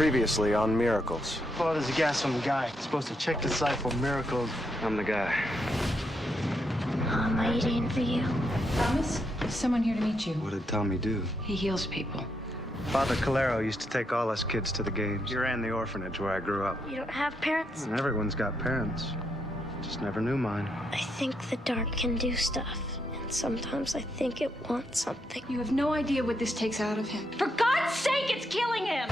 Previously on Miracles. Well, there's a guy, some guy, supposed to check the site for miracles. I'm the guy. I'm waiting for you. Thomas, there's someone here to meet you. What did Tommy do? He heals people. Father Calero used to take all us kids to the games. He ran the orphanage where I grew up. You don't have parents? And everyone's got parents. Just never knew mine. I think the dark can do stuff. And sometimes I think it wants something. You have no idea what this takes out of him. For God's sake, it's killing him!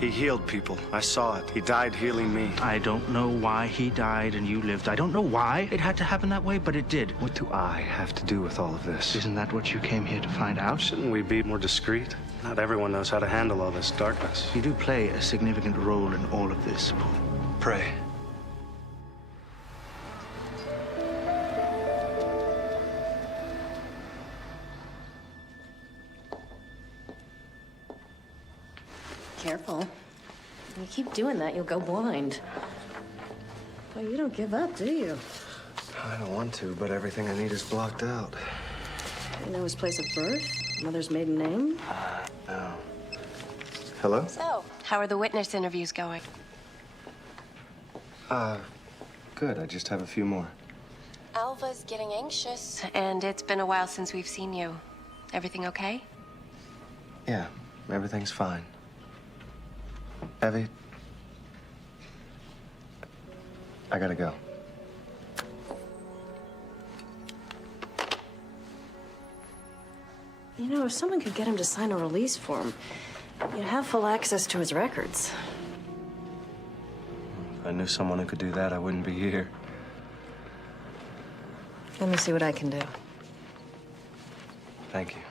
He healed people. I saw it. He died healing me. I don't know why he died and you lived. I don't know why it had to happen that way, but it did. What do I have to do with all of this? Isn't that what you came here to find out? Shouldn't we be more discreet? Not everyone knows how to handle all this darkness. You do play a significant role in all of this, Paul. Pray. Careful. You keep doing that, you'll go blind. Well, you don't give up, do you? I don't want to, but everything I need is blocked out. You know his place of birth? Mother's maiden name? No. Hello? So, how are the witness interviews going? Good. I just have a few more. Alva's getting anxious, and it's been a while since we've seen you. Everything okay? Yeah, everything's fine. Evie, I gotta go. You know, if someone could get him to sign a release form, you'd have full access to his records. If I knew someone who could do that, I wouldn't be here. Let me see what I can do. Thank you.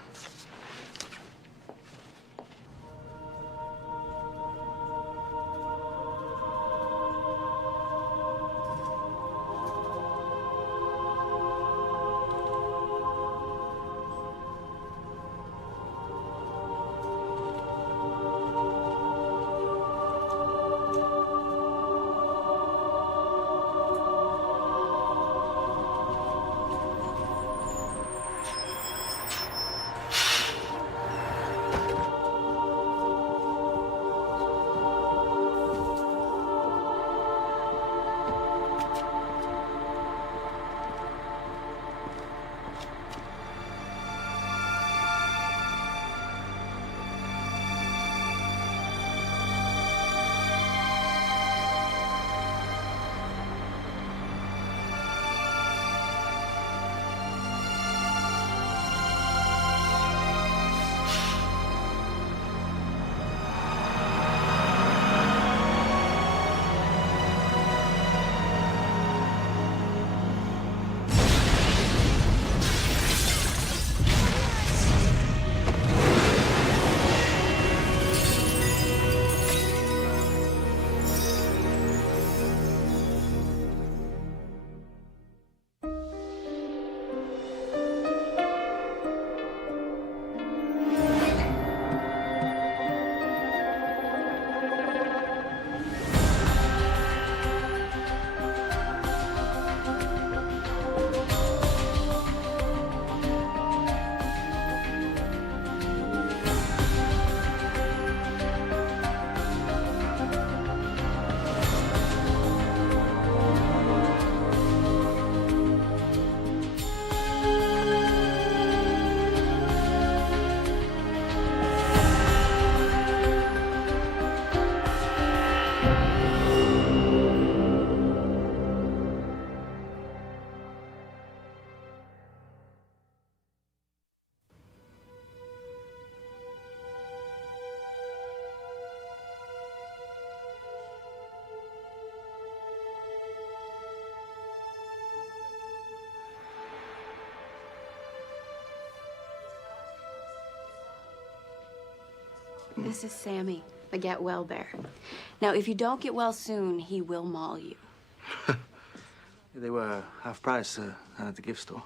This is Sammy, the Get Well Bear. Now, if you don't get well soon, he will maul you. They were half price at the gift store.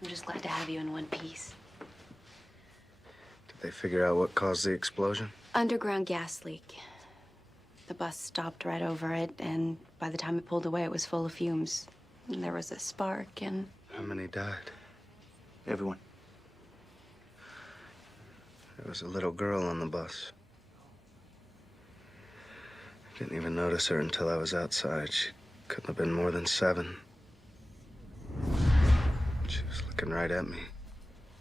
I'm just glad to have you in one piece. Did they figure out what caused the explosion? Underground gas leak. The bus stopped right over it, and by the time it pulled away, it was full of fumes. And there was a spark, and... How many died? Everyone. There was a little girl on the bus. Didn't even notice her until I was outside. She couldn't have been more than 7. She was looking right at me.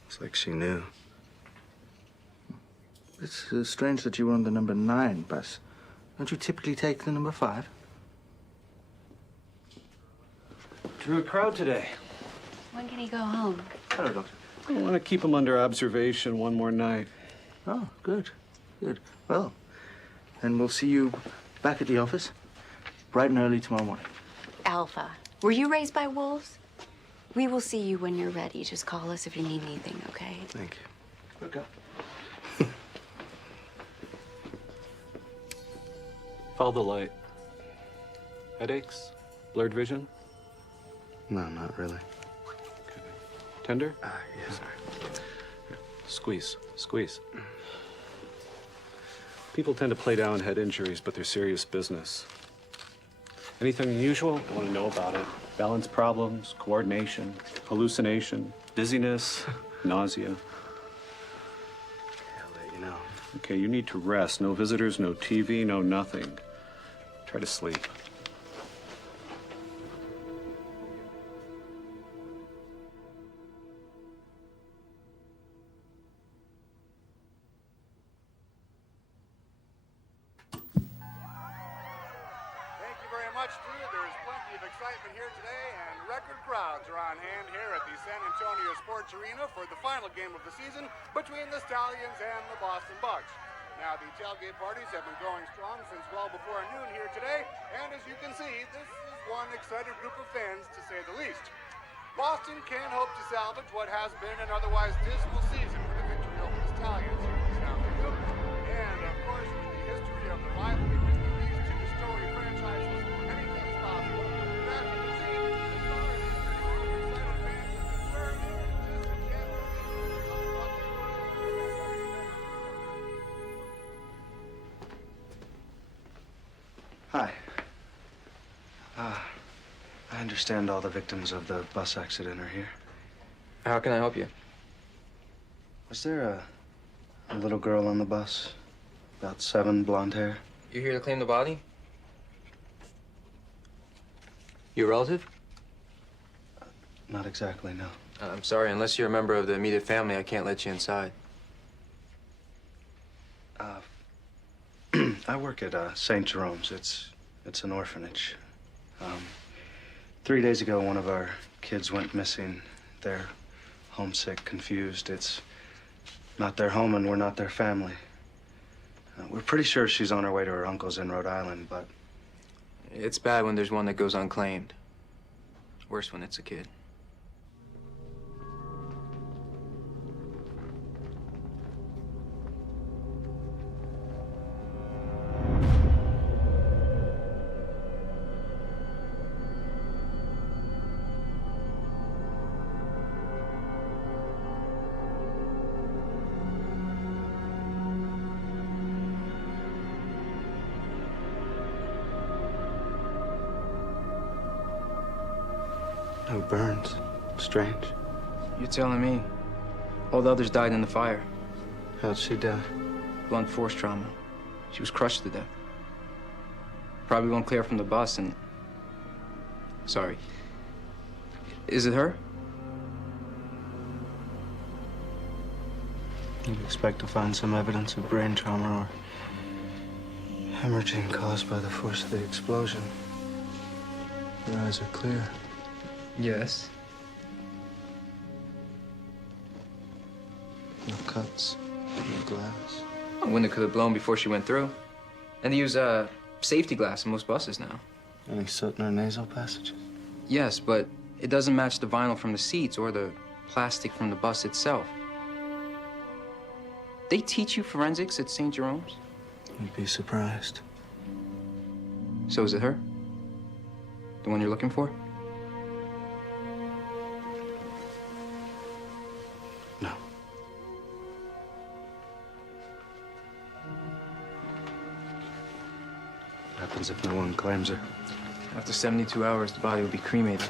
It's like she knew. It's strange that you were on the number 9 bus. Don't you typically take the number 5? Drew a crowd today. When can he go home? Hello, Doctor. I want to keep him under observation one more night. Oh, good. Good. Well, then we'll see you back at the office bright and early tomorrow morning. Alpha, were you raised by wolves? We will see you when you're ready. Just call us if you need anything, okay? Thank you. Okay. Follow the light. Headaches? Blurred vision? No, not really. Okay. Tender? Yes, sir. Squeeze. Squeeze. People tend to play down head injuries, but they're serious business. Anything unusual? I want to know about it. Balance problems, coordination, hallucination, dizziness, nausea. I'll let you know. Okay, you need to rest. No visitors, no TV, no nothing. Try to sleep. Thank you very much, Drew. There's plenty of excitement here today, and record crowds are on hand here at the San Antonio Sports Arena for the final game of the season between the Stallions and the Boston Bucks. Now, the tailgate parties have been going strong since well before noon here today, and as you can see, this is one excited group of fans, to say the least. Boston can hope to salvage what has been an otherwise dismal season with a victory over the Stallions here this afternoon. And, of course, with the history of the rivalry between these two storied franchises, anything is possible. And as you can see, as far as excited fans are concerned, just a chance to see the Bucks. Hi. I understand all the victims of the bus accident are here. How can I help you? Was there a little girl on the bus? About 7, blonde hair? You're here to claim the body? Your relative? Not exactly, no. I'm sorry, unless you're a member of the immediate family, I can't let you inside. I work at St. Jerome's. It's an orphanage. 3 days ago, one of our kids went missing. They're homesick, confused. It's not their home, and we're not their family. We're pretty sure she's on her way to her uncle's in Rhode Island, but... It's bad when there's one that goes unclaimed. Worse when it's a kid. No burns. Strange. You're telling me. All the others died in the fire. How'd she die? Blunt force trauma. She was crushed to death. Probably won't clear from the bus and... Sorry. Is it her? You'd expect to find some evidence of brain trauma or hemorrhaging caused by the force of the explosion. Her eyes are clear. Yes. No cuts, no glass. A window could have blown before she went through. And they use safety glass in most buses now. Any soot in her nasal passages? Yes, but it doesn't match the vinyl from the seats or the plastic from the bus itself. They teach you forensics at St. Jerome's? You'd be surprised. So is it her? The one you're looking for? No. What happens if no one claims her? After 72 hours, the body will be cremated.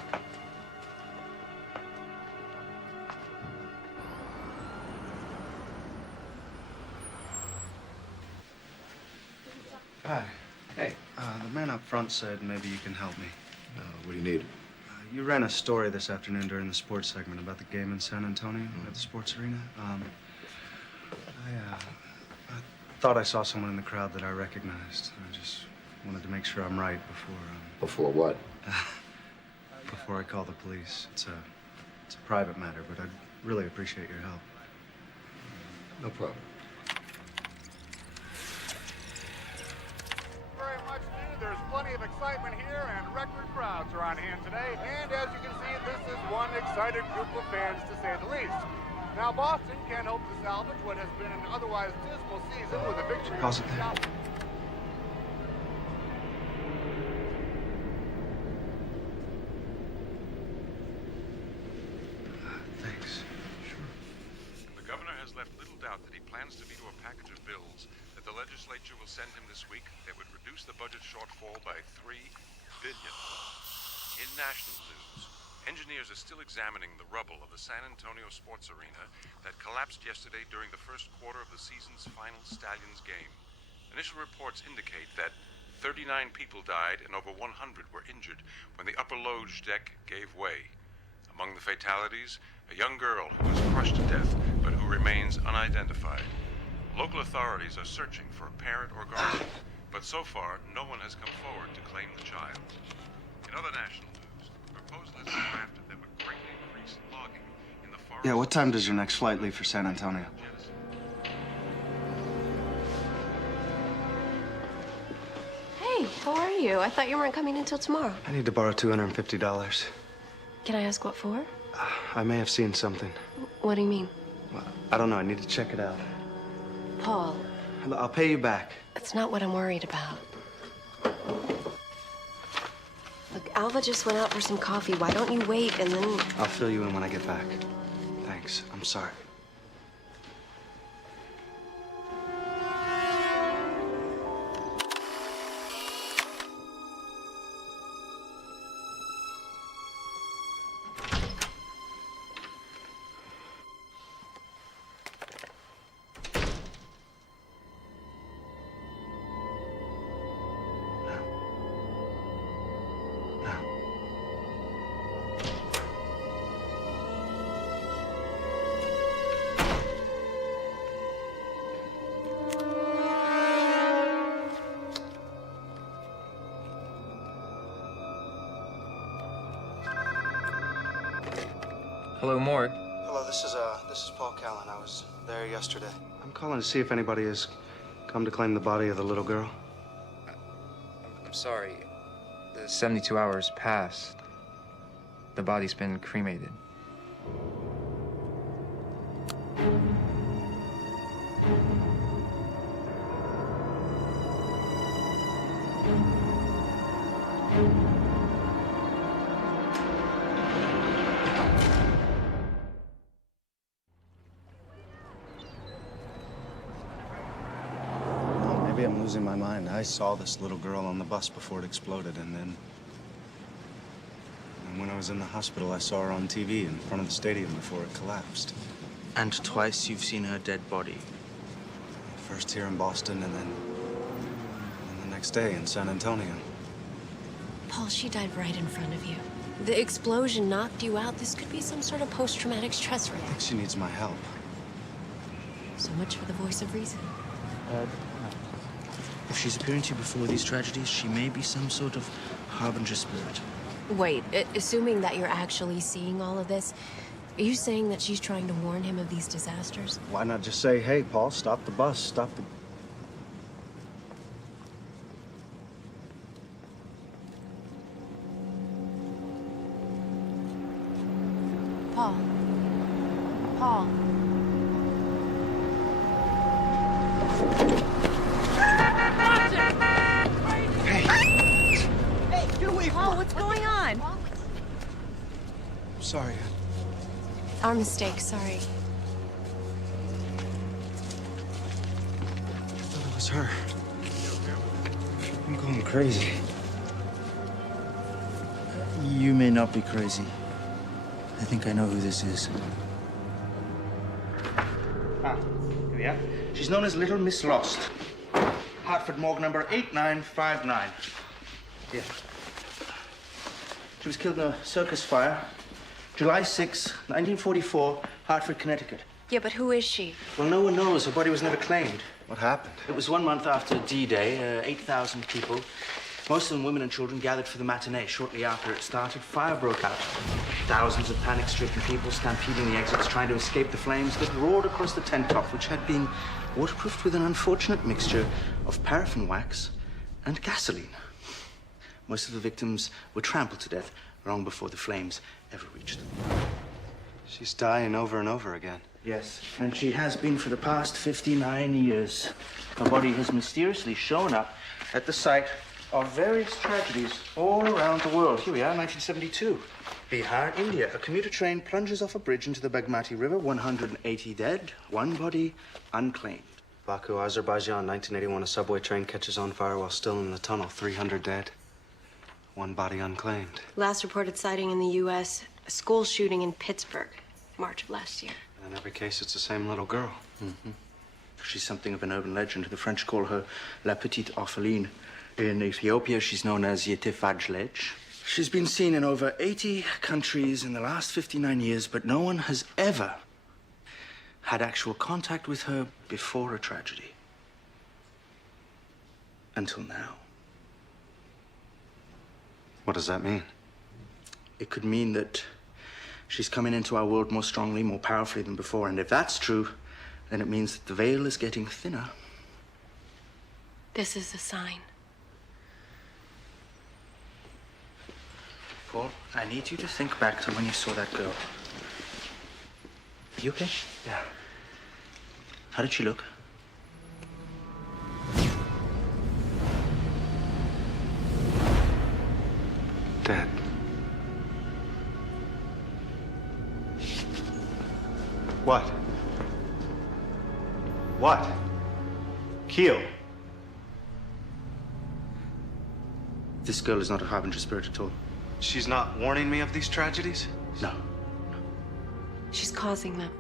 Hi. Hey. The man up front said maybe you can help me. What do you need? You ran a story this afternoon during the sports segment about the game in San Antonio at the sports arena. I thought I saw someone in the crowd that I recognized. I just wanted to make sure I'm right before... Before what? Before I call the police. It's a private matter, but I'd really appreciate your help. No problem. Very much, dude. There's plenty of excitement here, and record crowds are on hand today. And as you can see, this is one excited group of fans, to say the least. Now, Boston can't hope to salvage what has been an otherwise dismal season with a victory. Pause it there. Thanks. Sure. The governor has left little doubt that he plans to veto a package of bills that the legislature will send him this week that would reduce the budget shortfall by $3 billion. In national news, engineers are still examining the rubble of the San Antonio sports arena that collapsed yesterday during the first quarter of the season's final Stallions game. Initial reports indicate that 39 people died and over 100 were injured when the upper loge deck gave way. Among the fatalities, a young girl who was crushed to death but who remains unidentified. Local authorities are searching for a parent or guardian, but so far no one has come forward to claim the child. In other national news, a proposal has been drafted that would greatly increase logging in the forest. Yeah, what time does your next flight leave for San Antonio? Hey, how are you? I thought you weren't coming until tomorrow. I need to borrow $250. Can I ask what for? I may have seen something. What do you mean? Well, I don't know. I need to check it out. Paul, I'll pay you back. that's not what I'm worried about. Look, Alva just went out for some coffee. Why don't you wait and then... I'll fill you in when I get back. Thanks. I'm sorry. Hello, Morg. Hello, this is Paul Callan. I was there yesterday. I'm calling to see if anybody has come to claim the body of the little girl. I'm sorry. The 72 hours passed. The body's been cremated. Maybe I'm losing my mind. I saw this little girl on the bus before it exploded, and when I was in the hospital, I saw her on TV in front of the stadium before it collapsed. And twice you've seen her dead body. First here in Boston, and then the next day in San Antonio. Paul, she died right in front of you. The explosion knocked you out. This could be some sort of post-traumatic stress I reaction. think she needs my help. So much for the voice of reason. If she's appearing to you before these tragedies, she may be some sort of harbinger spirit. Wait, assuming that you're actually seeing all of this, are you saying that she's trying to warn him of these disasters? Why not just say, hey, Paul, stop the bus, stop the... Paul. Paul. Paul, what's going on? Sorry. Our mistake, sorry. I thought it was her. I'm going crazy. You may not be crazy. I think I know who this is. Here we are. She's known as Little Miss Lost. Hartford morgue number 8959. Here. She was killed in a circus fire, July 6, 1944, Hartford, Connecticut. Yeah, but who is she? Well, no one knows. Her body was never claimed. What happened? It was 1 month after D-Day. 8,000 people, most of them women and children, gathered for the matinee. Shortly after it started, fire broke out. Thousands of panic-stricken people stampeding the exits, trying to escape the flames that roared across the tent top, which had been waterproofed with an unfortunate mixture of paraffin wax and gasoline. Most of the victims were trampled to death long before the flames ever reached them. She's dying over and over again. Yes, and she has been for the past 59 years. Her body has mysteriously shown up at the site of various tragedies all around the world. Here we are, 1972. Bihar, India. A commuter train plunges off a bridge into the Bagmati River. 180 dead, one body unclaimed. Baku, Azerbaijan, 1981. A subway train catches on fire while still in the tunnel. 300 dead, one body unclaimed. Last reported sighting in the U.S., a school shooting in Pittsburgh, March of last year. In every case, it's the same little girl. Mm-hmm. She's something of an urban legend. The French call her La Petite Orpheline. In Ethiopia, she's known as Yete Fajlej. She's been seen in over 80 countries in the last 59 years, but no one has ever had actual contact with her before a tragedy. Until now. What does that mean? It could mean that she's coming into our world more strongly, more powerfully than before. And if that's true, then it means that the veil is getting thinner. This is a sign. Paul, I need you to think back to when you saw that girl. You okay? Yeah. How did she look? Dead. What? What? Keel. This girl is not a harbinger spirit at all. She's not warning me of these tragedies? No. She's causing them.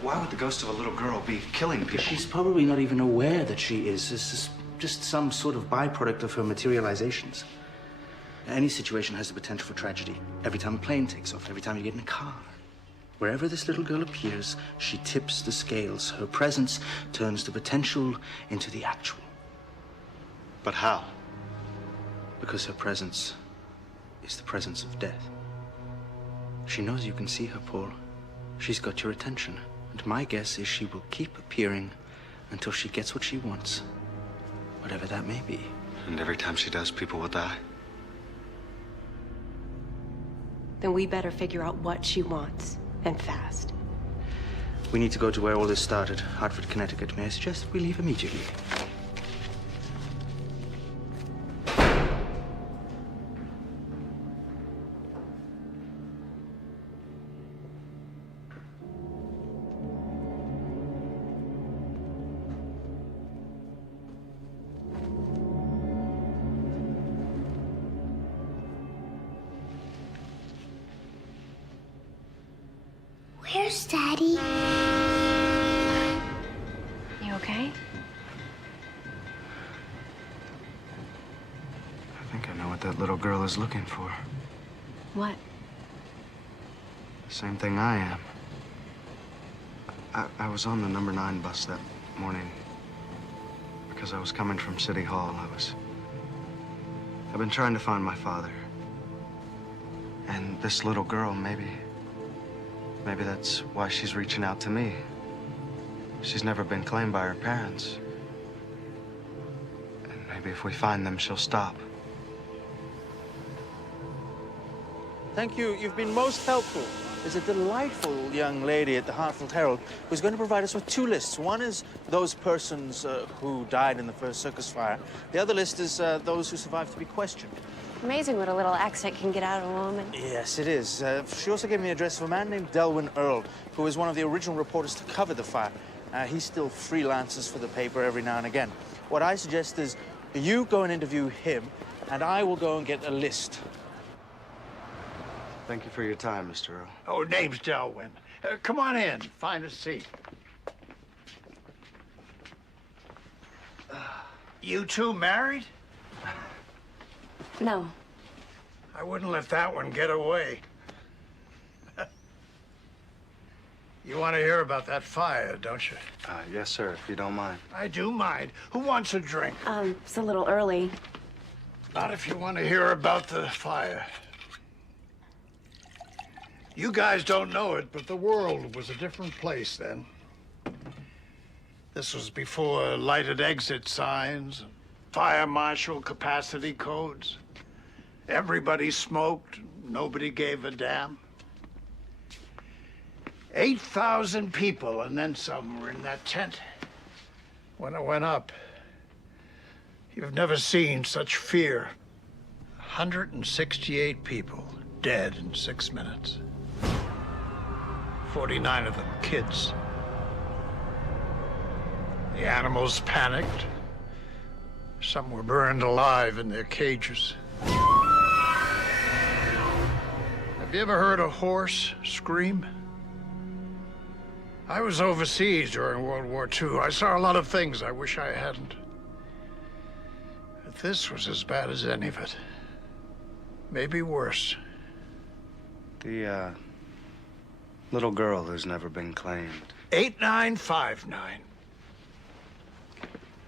Why would the ghost of a little girl be killing people? She's probably not even aware that she is. This is just some sort of byproduct of her materializations. Any situation has the potential for tragedy. Every time a plane takes off, every time you get in a car. Wherever this little girl appears, she tips the scales. Her presence turns the potential into the actual. But how? Because her presence is the presence of death. She knows you can see her, Paul. She's got your attention. And my guess is she will keep appearing until she gets what she wants. Whatever that may be. And every time she does, people will die. Then we better figure out what she wants, and fast. We need to go to where all this started, Hartford, Connecticut. May I suggest we leave immediately? Where's Daddy? You okay? I think I know what that little girl is looking for. What? Same thing I am. I was on the number 9 bus that morning because I was coming from City Hall. I've been trying to find my father. And this little girl, maybe that's why she's reaching out to me. She's never been claimed by her parents. And maybe if we find them, she'll stop. Thank you. You've been most helpful. There's a delightful young lady at the Hartford Herald who's going to provide us with 2 lists. One is those persons who died in the first circus fire. The other list is those who survived to be questioned. Amazing what a little accent can get out of a woman. Yes, it is. She also gave me the address of a man named Delwyn Earl, who was one of the original reporters to cover the fire. He still freelances for the paper every now and again. What I suggest is you go and interview him, and I will go and get a list. Thank you for your time, Mr. Earl. Oh, name's Delwyn. Come on in. Find a seat. You two married? No. I wouldn't let that one get away. You want to hear about that fire, don't you? Yes, sir, if you don't mind. I do mind. Who wants a drink? It's a little early. Not if you want to hear about the fire. You guys don't know it, but the world was a different place then. This was before lighted exit signs, fire marshal capacity codes. Everybody smoked, nobody gave a damn. 8,000 people and then some were in that tent. When it went up, you've never seen such fear. 168 people dead in 6 minutes. 49 of them kids. The animals panicked. Some were burned alive in their cages. Have you ever heard a horse scream? I was overseas during World War II. I saw a lot of things I wish I hadn't. But this was as bad as any of it. Maybe worse. The, little girl who's never been claimed. 8959.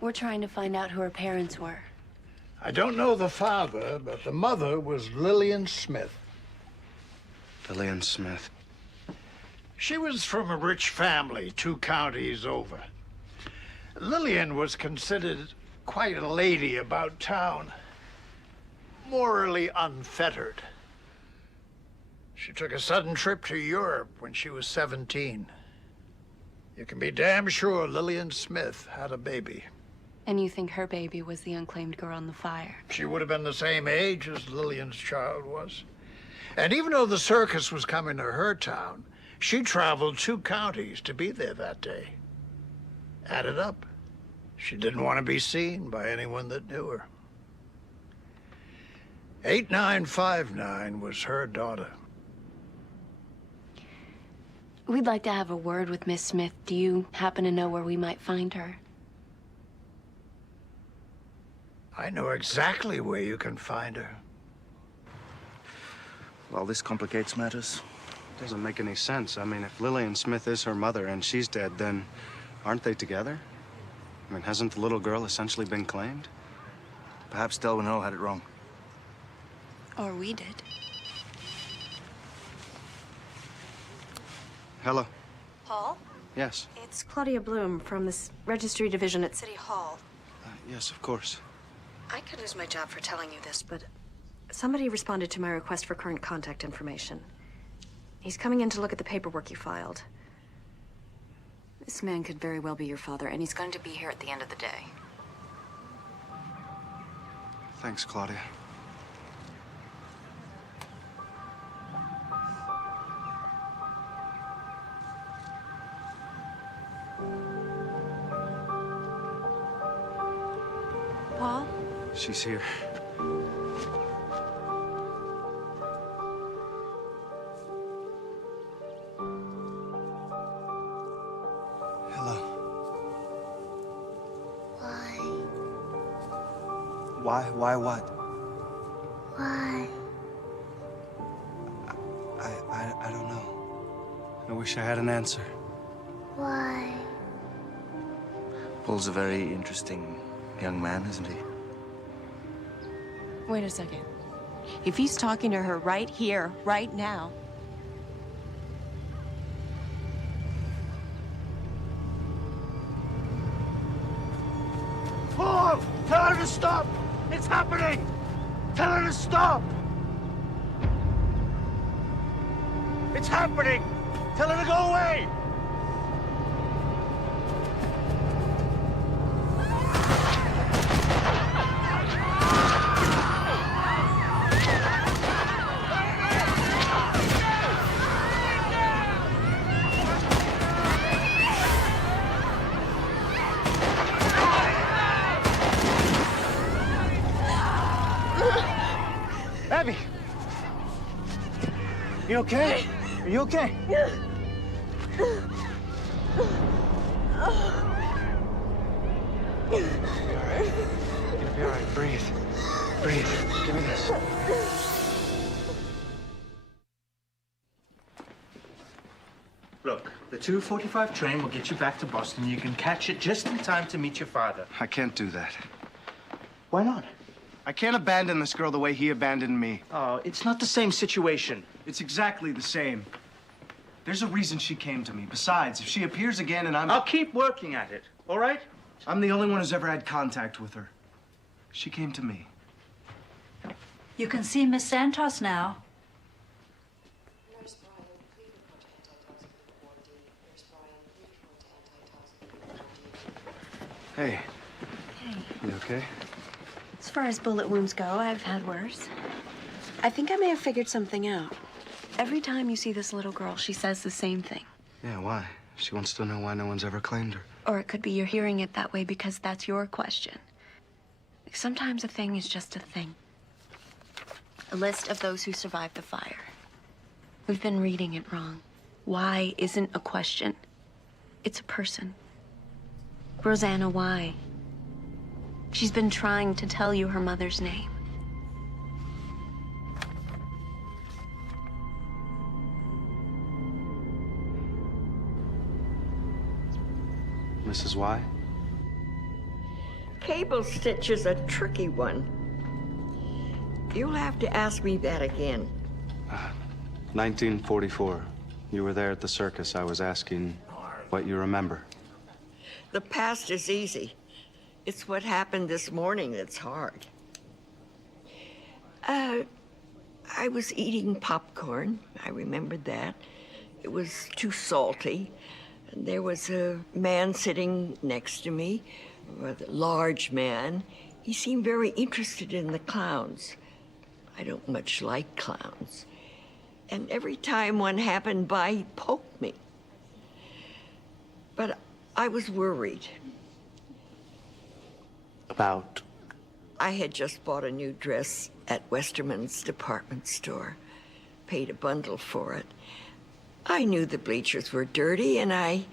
We're trying to find out who her parents were. I don't know the father, but the mother was Lillian Smith. Lillian Smith. She was from a rich family 2 counties over. Lillian was considered quite a lady about town, morally unfettered. She took a sudden trip to Europe when she was 17. You can be damn sure Lillian Smith had a baby. And you think her baby was the unclaimed girl in the fire? She would have been the same age as Lillian's child was. And even though the circus was coming to her town, she traveled 2 counties to be there that day. Add it up. She didn't want to be seen by anyone that knew her. 8959 was her daughter. We'd like to have a word with Miss Smith. Do you happen to know where we might find her? I know exactly where you can find her. Well, this complicates matters. Doesn't make any sense. I mean, if Lillian Smith is her mother and she's dead, then aren't they together? I mean, hasn't the little girl essentially been claimed? Perhaps Delwyn Hall had it wrong. Or we did. Hello. Paul? Yes. It's Claudia Bloom from this registry division at City Hall. Yes, of course. I could lose my job for telling you this, but somebody responded to my request for current contact information. He's coming in to look at the paperwork you filed. This man could very well be your father, and he's going to be here at the end of the day. Thanks, Claudia. Paul? She's here. Hello. Why? Why what? Why? I don't know. I wish I had an answer. Why? Paul's a very interesting young man, isn't he? Wait a second. If he's talking to her right here, right now... Paul! Tell her to stop! It's happening! Tell her to stop! It's happening! Tell her to go away! Abby! You okay? Are you okay? You're gonna be all right. Breathe. Breathe. Give me this. Look, the 2:45 train will get you back to Boston. You can catch it just in time to meet your father. I can't do that. Why not? I can't abandon this girl the way he abandoned me. Oh, it's not the same situation. It's exactly the same. There's a reason she came to me. Besides, if she appears again and I'll keep working at it, all right? I'm the only one who's ever had contact with her. She came to me. You can see Miss Santos now. Hey. Hey. You okay? As far as bullet wounds go, I've had worse. I think I may have figured something out. Every time you see this little girl, she says the same thing. Yeah, why? She wants to know why no one's ever claimed her. Or it could be you're hearing it that way because that's your question. Like sometimes a thing is just a thing. A list of those who survived the fire. We've been reading it wrong. Why isn't a question. It's a person. Rosanna, why? She's been trying to tell you her mother's name. Mrs. Y? Cable stitch is a tricky one. You'll have to ask me that again. 1944. You were there at the circus. I was asking what you remember. The past is easy. It's what happened this morning that's hard. I was eating popcorn. I remembered that. It was too salty. And there was a man sitting next to me, a rather large man. He seemed very interested in the clowns. I don't much like clowns. And every time one happened by, he poked me. But I was worried. About? I had just bought a new dress at Westerman's department store. Paid a bundle for it. I knew the bleachers were dirty, and I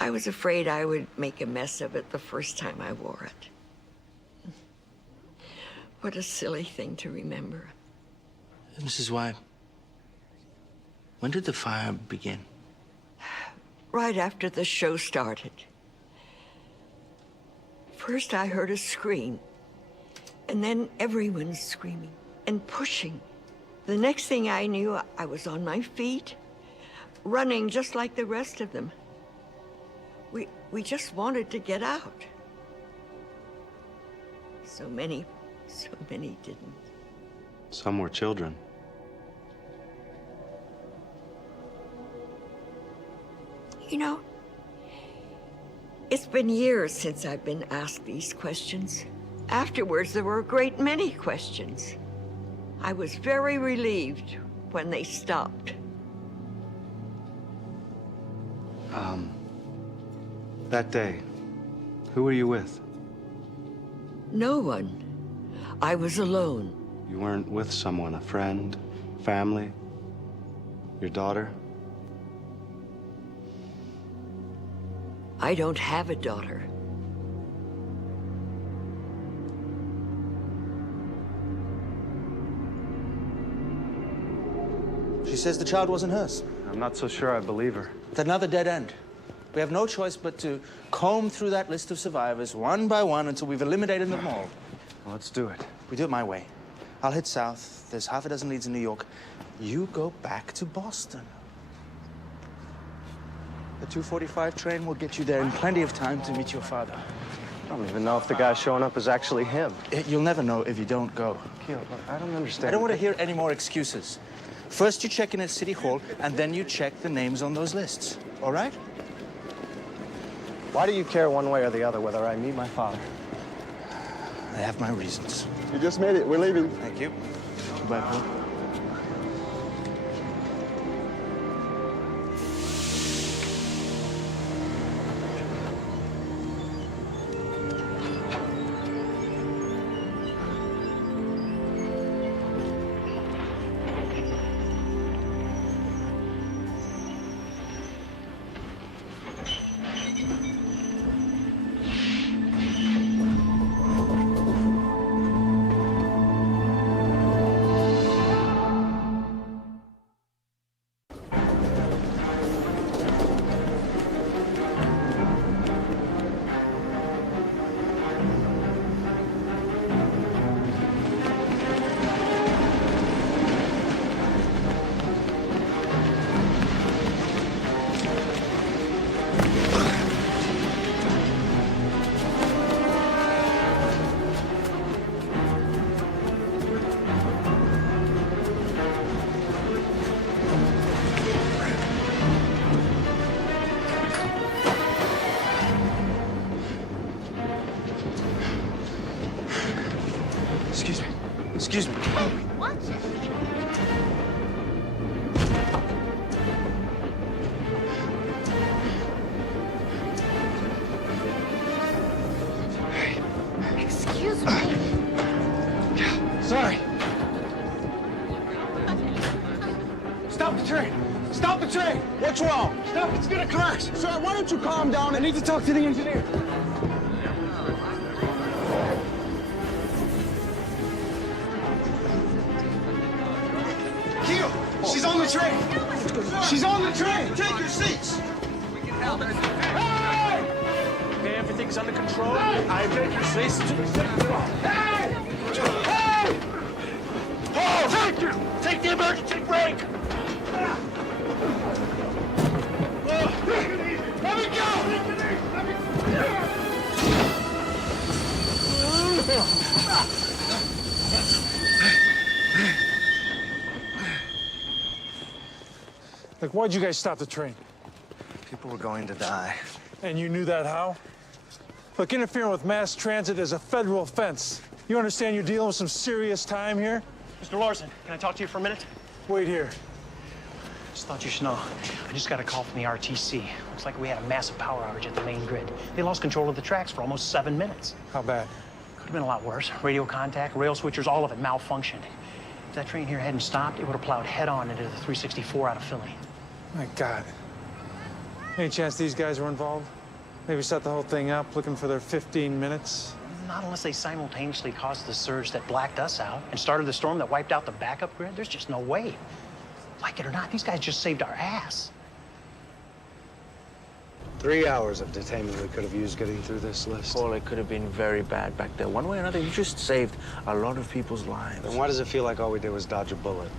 was afraid I would make a mess of it the first time I wore it. What a silly thing to remember. Mrs. Y, when did the fire begin? Right after the show started. First I heard a scream, and then everyone screaming and pushing. The next thing I knew, I was on my feet, running just like the rest of them. We just wanted to get out. So many didn't. Some were children. You know, it's been years since I've been asked these questions. Afterwards, there were a great many questions. I was very relieved when they stopped. That day, who were you with? No one. I was alone. You weren't with someone, a friend, family, your daughter? I don't have a daughter. She says the child wasn't hers. I'm not so sure I believe her. It's another dead end. We have no choice but to comb through that list of survivors one by one until we've eliminated them all. Well, let's do it. We do it my way. I'll head south. There's half a dozen leads in New York. You go back to Boston. The 2:45 train will get you there in plenty of time to meet your father. I don't even know if the guy showing up is actually him. You'll never know if you don't go. Keel, look, I don't understand. I don't want to hear any more excuses. First you check in at City Hall, and then you check the names on those lists. All right? Why do you care one way or the other whether I meet my father? I have my reasons. You just made it. We're leaving. Thank you. Goodbye, Paul. Excuse me. Excuse me. Hey, watch it. Excuse me. Sorry. Stop the train! Stop the train! What's wrong? Stop, it's gonna crash! Sir, why don't you calm down? I need to talk to the engineer. Keel, she's on the train! She's on the train! Take your seats! We can help. Hey! Okay, everything's under control. Hey! I take your seats. Hey! Hey! Paul, take the emergency brake. Let me go! Like, why'd you guys stop the train? People were going to die. And you knew that how? Look, interfering with mass transit is a federal offense. You understand you're dealing with some serious time here? Mr. Larson, can I talk to you for a minute? Wait here. Just thought you should know. I just got a call from the RTC. Looks like we had a massive power outage at the main grid. They lost control of the tracks for almost 7 minutes. How bad? Could have been a lot worse. Radio contact, rail switchers, all of it malfunctioned. If that train here hadn't stopped, it would have plowed head-on into the 364 out of Philly. My God. Any chance these guys were involved? Maybe set the whole thing up, looking for their 15 minutes? Not unless they simultaneously caused the surge that blacked us out and started the storm that wiped out the backup grid. There's just no way. Like it or not, these guys just saved our ass. 3 hours of detainment we could have used getting through this list. Paul, it could have been very bad back there. One way or another, you just saved a lot of people's lives. Then why does it feel like all we did was dodge a bullet?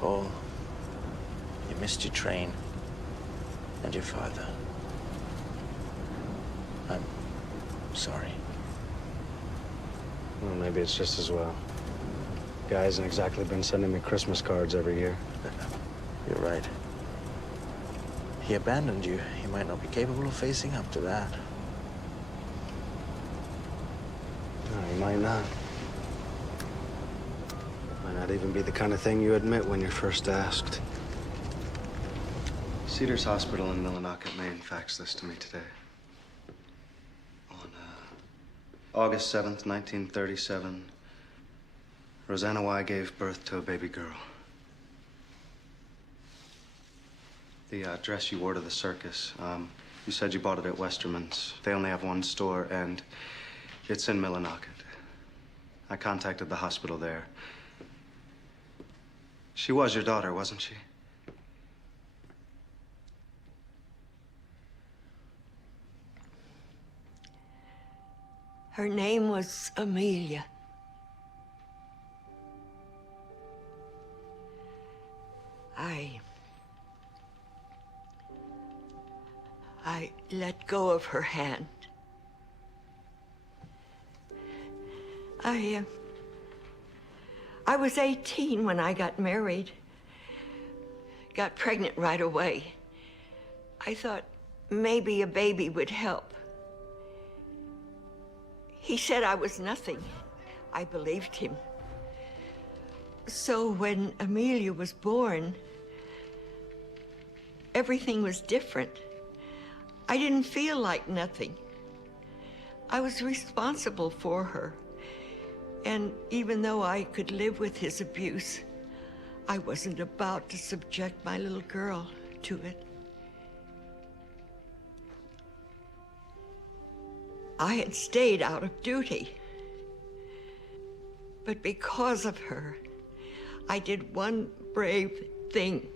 Paul, you missed your train and your father. I'm sorry. Well, maybe it's just as well. Guy hasn't exactly been sending me Christmas cards every year. You're right. He abandoned you. He might not be capable of facing up to that. No, he might not. Might not even be the kind of thing you admit when you're first asked. Cedars Hospital in Millinocket, Maine faxed this to me today. On August 7th, 1937, Rosanna Y. gave birth to a baby girl. The dress you wore to the circus, you said you bought it at Westerman's. They only have one store, and it's in Millinocket. I contacted the hospital there. She was your daughter, wasn't she? Her name was Amelia. I let go of her hand. I was 18 when I got married. Got pregnant right away. I thought maybe a baby would help. He said I was nothing. I believed him. So when Amelia was born, everything was different. I didn't feel like nothing. I was responsible for her. And even though I could live with his abuse, I wasn't about to subject my little girl to it. I had stayed out of duty. But because of her, I did one brave thing.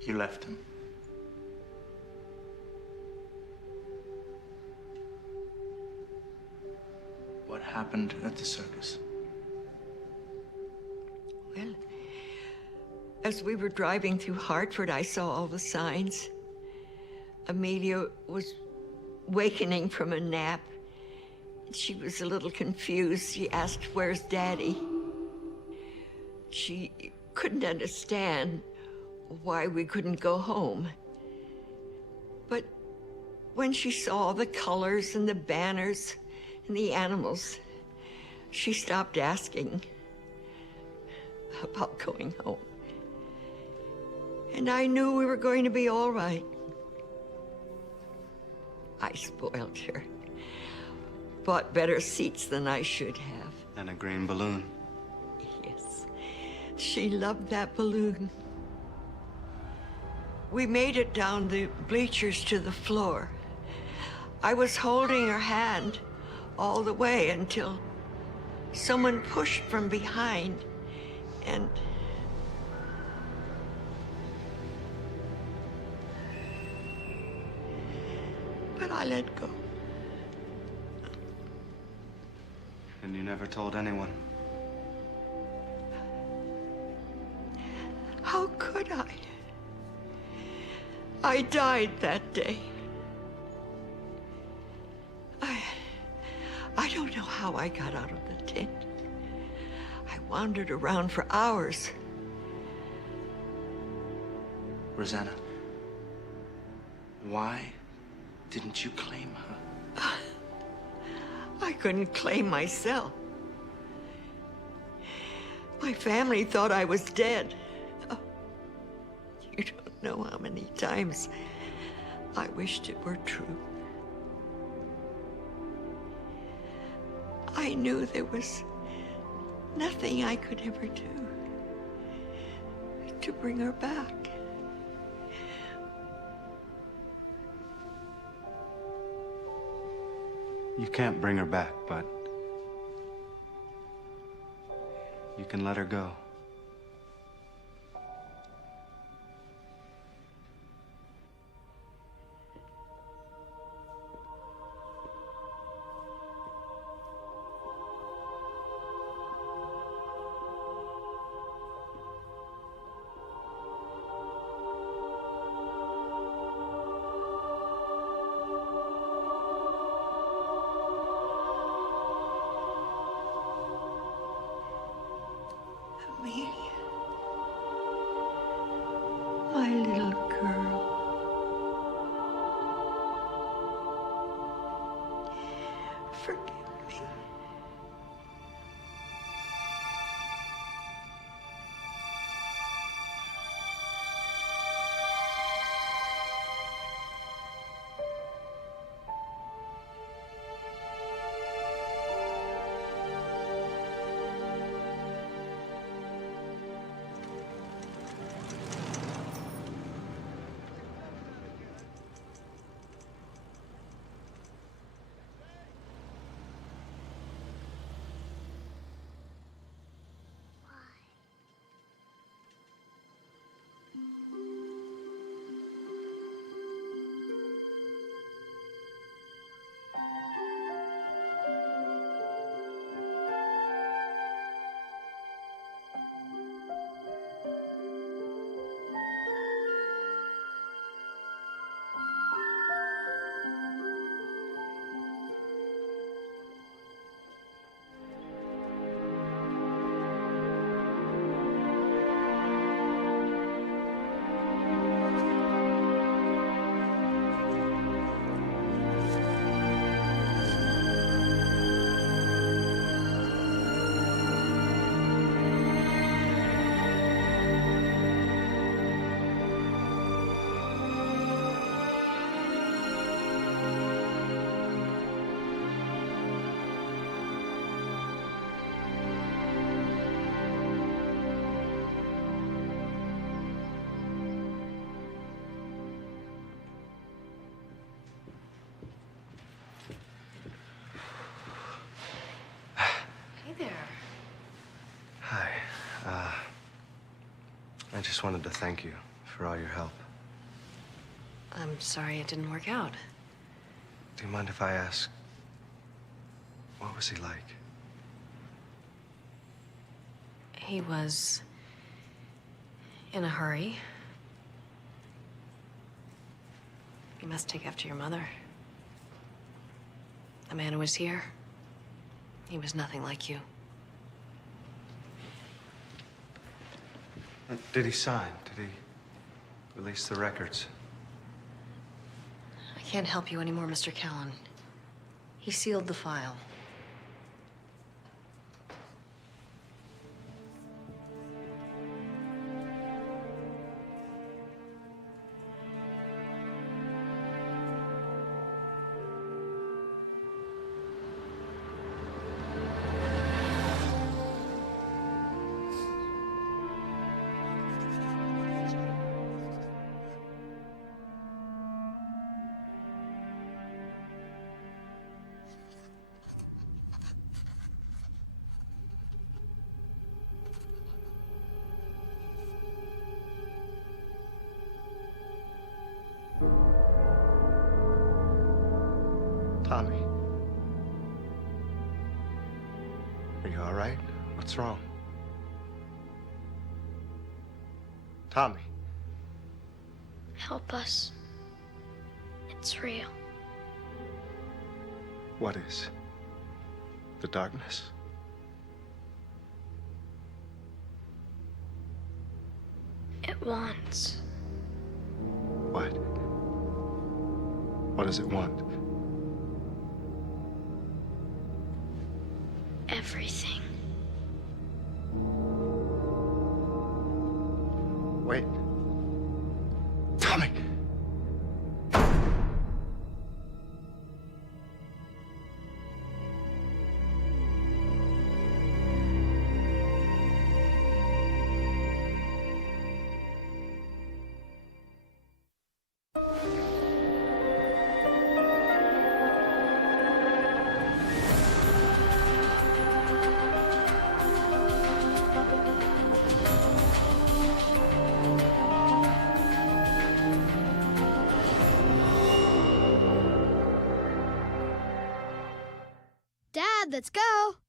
You left him. What happened at the circus? Well, as we were driving through Hartford, I saw all the signs. Amelia was wakening from a nap. She was a little confused. She asked, "Where's Daddy?" She couldn't understand why we couldn't go home. But When she saw the colors and the banners and the animals, she stopped asking about going home. And I knew we were going to be all right. I spoiled her. Bought better seats than I should have. And a green balloon. Yes, she loved that balloon. We made it down the bleachers to the floor. I was holding her hand all the way until someone pushed from behind and... But I let go. And you never told anyone. How could I? I died that day. I don't know how I got out of the tent. I wandered around for hours. Rosanna, why didn't you claim her? I couldn't claim myself. My family thought I was dead. Oh, you don't know how many times I wished it were true. I knew there was nothing I could ever do to bring her back. You can't bring her back, but you can let her go. My little girl. Forgive me. I just wanted to thank you for all your help. I'm sorry it didn't work out. Do you mind if I ask, what was he like? He was in a hurry. You must take after your mother. The man who was here, he was nothing like you. Did he sign? Did he release the records? I can't help you anymore, Mr. Callan. He sealed the file. Tommy. Are you all right? What's wrong? Tommy. Help us. It's real. What is? The darkness? It wants. What? What does it want? Everything. Wait. Tommy! Dad, let's go.